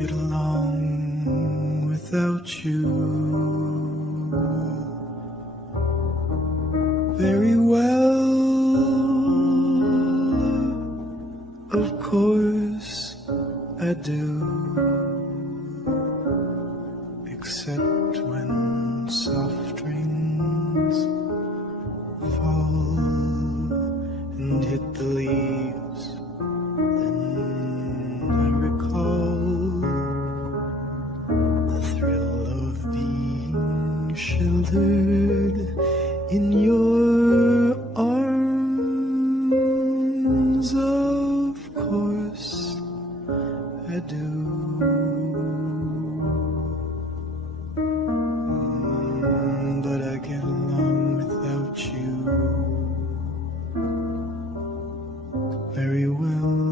get along without you very well. Of course I do, except when soft rains fall and hit the leaves. Then I recall the thrill of being sheltered in your arms. Of course I do. But I get along without you very well.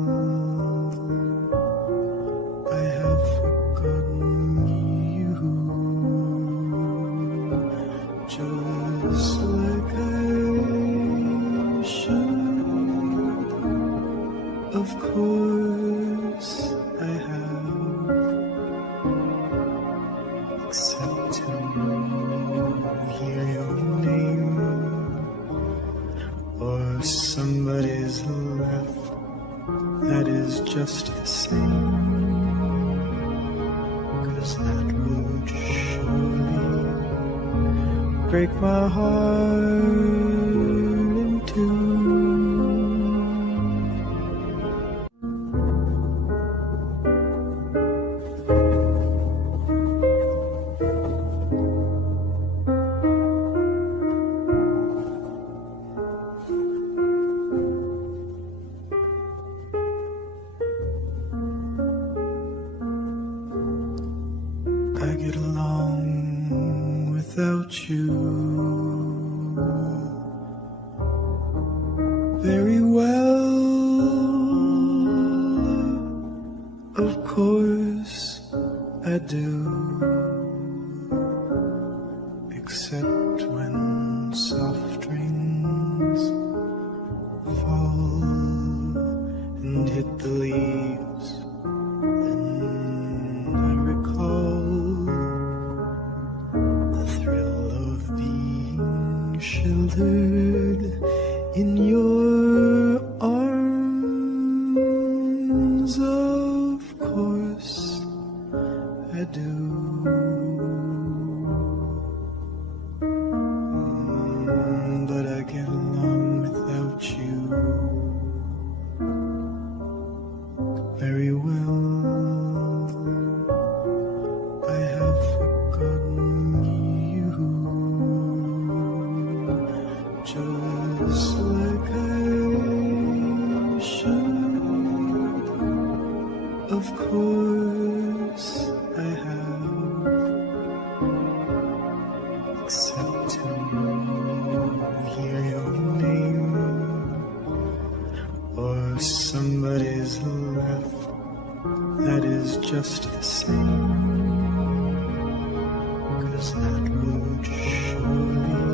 I have forgotten you, just like I should. Of course I have, except to hear your name or somebody's laugh. That is just the same, 'cause that would surely break my heart in two. I get along without you very well. Of course I do, except when soft rains fall and hit the leaves. Then I recall the thrill of being sheltered in your arms. Of course I do. But I get along without you very well. I have forgotten you, just like I should. Of course I have, except to hear your name or somebody's laugh. That is just the same, 'cause that would surely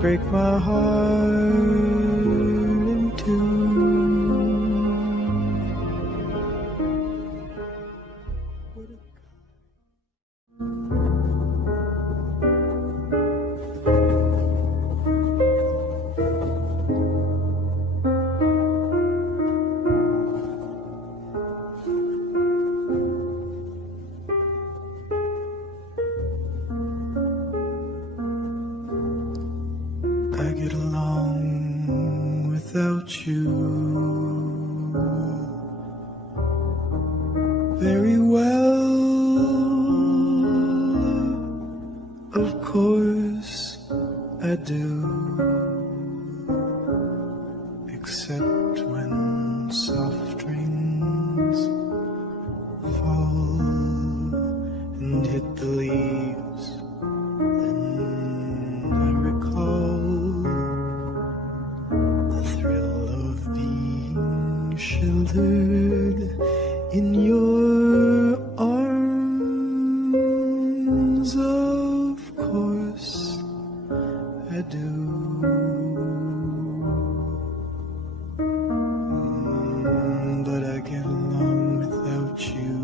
break my heart in two. I get along without you very well. Of course I do, except when soft rains fall and hit the leaves. Then I recall the thrill of being sheltered in your arms. Of course I do. But I get along without you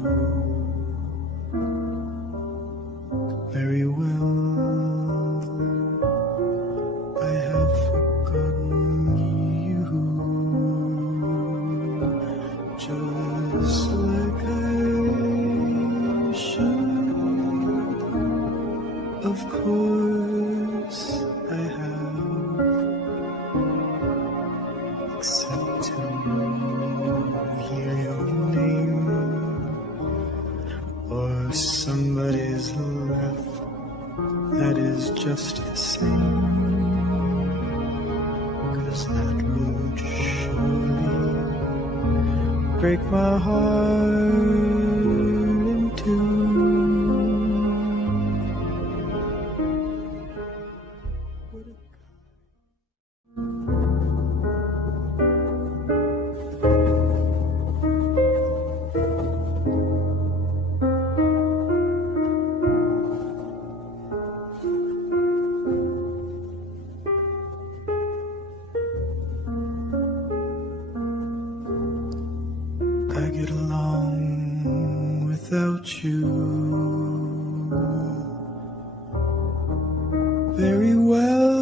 except to hear your name or somebody's laugh that is just the same, 'cause that would surely break my heart in two. I get along without you very well.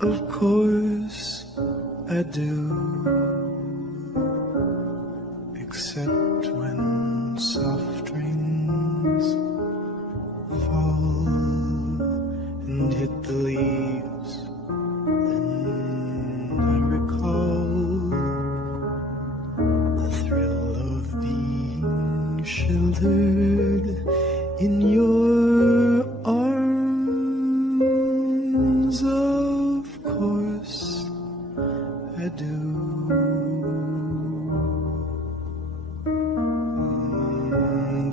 Of course I do, except when soft rains fall and hit the leaves. Then I recall the thrill of being sheltered in your arms. Of course I do.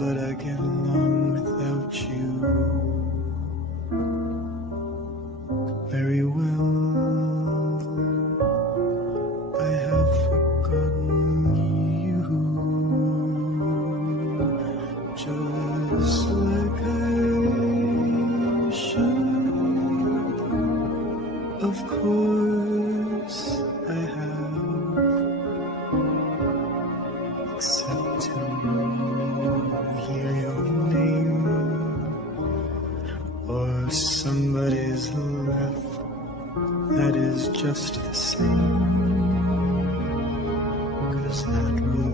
But I get along without you very well. I have forgotten you, just like I should. Of course I have, except to hear your name or somebody's laugh that is just the same, 'cause that would